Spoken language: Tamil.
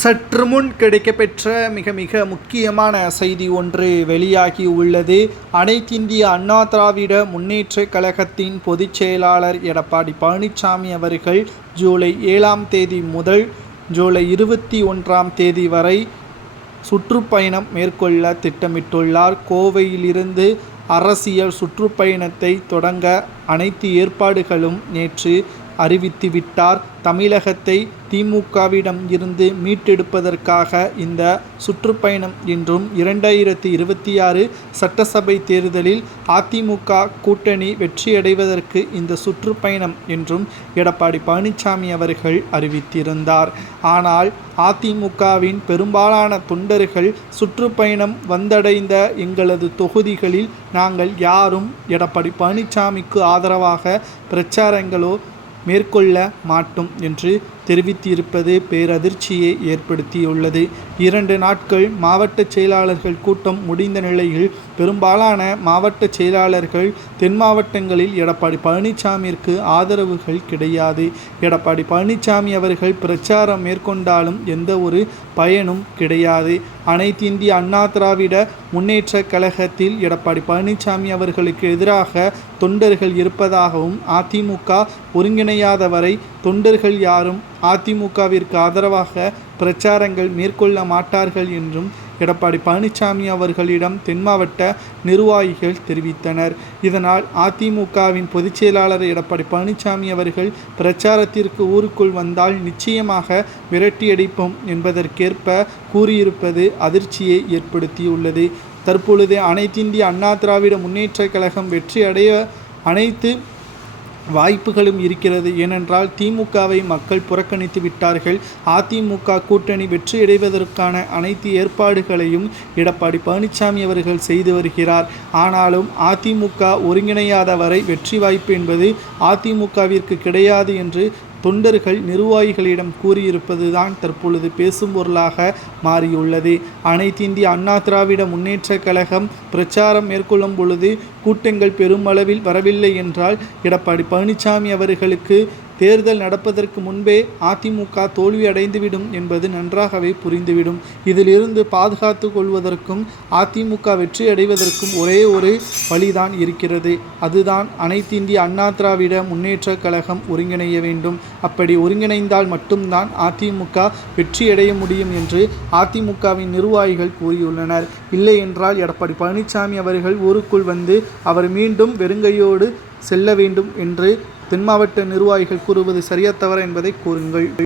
சற்று முன் கிடைக்கப்பெற்ற மிக மிக முக்கியமான செய்தி ஒன்று வெளியாகி உள்ளது. அனைத்திந்திய அண்ணா திராவிட முன்னேற்ற கழகத்தின் பொதுச் செயலாளர் எடப்பாடி பழனிசாமி அவர்கள் ஜூலை ஏழாம் தேதி முதல் ஜூலை இருபத்தி ஒன்றாம் தேதி வரை சுற்றுப்பயணம் மேற்கொள்ள திட்டமிட்டுள்ளார். கோவையிலிருந்து அரசியல் சுற்றுப்பயணத்தை தொடங்க அனைத்து ஏற்பாடுகளும் நேற்று அறிவித்துவிட்டார். தமிழகத்தை திமுகவிடம் இருந்து மீட்டெடுப்பதற்காக இந்த சுற்றுப்பயணம் என்றும் இரண்டாயிரத்தி இருபத்தி ஆறு சட்டசபை தேர்தலில் அதிமுக கூட்டணி வெற்றியடைவதற்கு இந்த சுற்றுப்பயணம் என்றும் எடப்பாடி பழனிசாமி அவர்கள் அறிவித்திருந்தார். ஆனால் அதிமுகவின் பெரும்பாலான தொண்டர்கள் சுற்றுப்பயணம் வந்தடைந்த எங்களது தொகுதிகளில் நாங்கள் யாரும் எடப்பாடி பழனிசாமிக்கு ஆதரவாக பிரச்சாரங்களோ மேற்கொள்ள மாட்டோம் என்று தெரிவித்திருப்பது பேரதிர்ச்சியை ஏற்படுத்தியுள்ளது. இரண்டு நாட்கள் மாவட்ட செயலாளர்கள் கூட்டம் முடிந்த நிலையில் பெரும்பாலான மாவட்ட செயலாளர்கள் தென் மாவட்டங்களில் எடப்பாடி பழனிசாமிற்கு ஆதரவுகள் கிடையாது. எடப்பாடி பழனிசாமி அவர்கள் பிரச்சாரம் மேற்கொண்டாலும் எந்த ஒரு பயனும் கிடையாது. அனைத்து இந்திய அண்ணா திராவிட முன்னேற்ற கழகத்தில் எடப்பாடி பழனிசாமி அவர்களுக்கு எதிராக தொண்டர்கள் இருப்பதாகவும் அதிமுக ஒருங்கிணையாத வரை தொண்டர்கள் யாரும் அதிமுகவிற்கு ஆதரவாக பிரச்சாரங்கள் மேற்கொள்ள மாட்டார்கள் என்றும் எடப்பாடி பழனிசாமி அவர்களிடம் தென் மாவட்ட நிர்வாகிகள் தெரிவித்தனர். இதனால் அதிமுகவின் பொதுச் செயலாளர் எடப்பாடி பழனிசாமி அவர்கள் பிரச்சாரத்திற்கு ஊருக்குள் வந்தால் நிச்சயமாக விரட்டியடிப்போம் என்பதற்கேற்ப கூறியிருப்பது அதிர்ச்சியை ஏற்படுத்தியுள்ளது. தற்பொழுது அனைத்திந்திய அண்ணா திராவிட முன்னேற்றக் கழகம் வெற்றி அடைய அனைத்து வாய்ப்புகளும் இருக்கிறது. ஏனென்றால் திமுகவை மக்கள் புறக்கணித்து விட்டார்கள். அதிமுக கூட்டணி வெற்றியடைவதற்கான அனைத்து ஏற்பாடுகளையும் எடப்பாடி பழனிசாமி அவர்கள் செய்து வருகிறார். ஆனாலும் அதிமுக ஒருங்கிணையாத வரை வெற்றி வாய்ப்பு என்பது அதிமுகவிற்கு கிடையாது என்று தொண்டர்கள் நிர்வாகிகளிடம் கூறியிருப்பதுதான் தற்பொழுது பேசும் பொருளாக மாறியுள்ளது. அனைத்து இந்திய அண்ணா திராவிட முன்னேற்ற கழகம் பிரச்சாரம் மேற்கொள்ளும் பொழுது கூட்டங்கள் பெருமளவில் வரவில்லை என்றால் எடப்பாடி பழனிசாமி அவர்களுக்கு தேர்தல் நடப்பதற்கு முன்பே அதிமுக தோல்வி அடைந்துவிடும் என்பது நன்றாகவே புரிந்துவிடும். இதிலிருந்து பாதுகாத்து கொள்வதற்கும் அதிமுக வெற்றி அடைவதற்கும் ஒரே ஒரு வழிதான் இருக்கிறது. அதுதான் அனைத்து இந்திய அண்ணா திராவிட முன்னேற்ற கழகம் ஒருங்கிணைய வேண்டும். அப்படி ஒருங்கிணைந்தால் மட்டும்தான் அதிமுக வெற்றியடைய முடியும் என்று அதிமுகவின் நிர்வாகிகள் கூறியுள்ளனர். இல்லை என்றால் எடப்பாடி பழனிசாமி அவர்கள் ஊருக்குள் வந்து அவர் மீண்டும் வெறுங்கையோடு செல்ல வேண்டும் என்று தென் மாவட்ட நிர்வாகிகள் கூறுவது சரியா தவறா என்பதை கூறுங்கள்.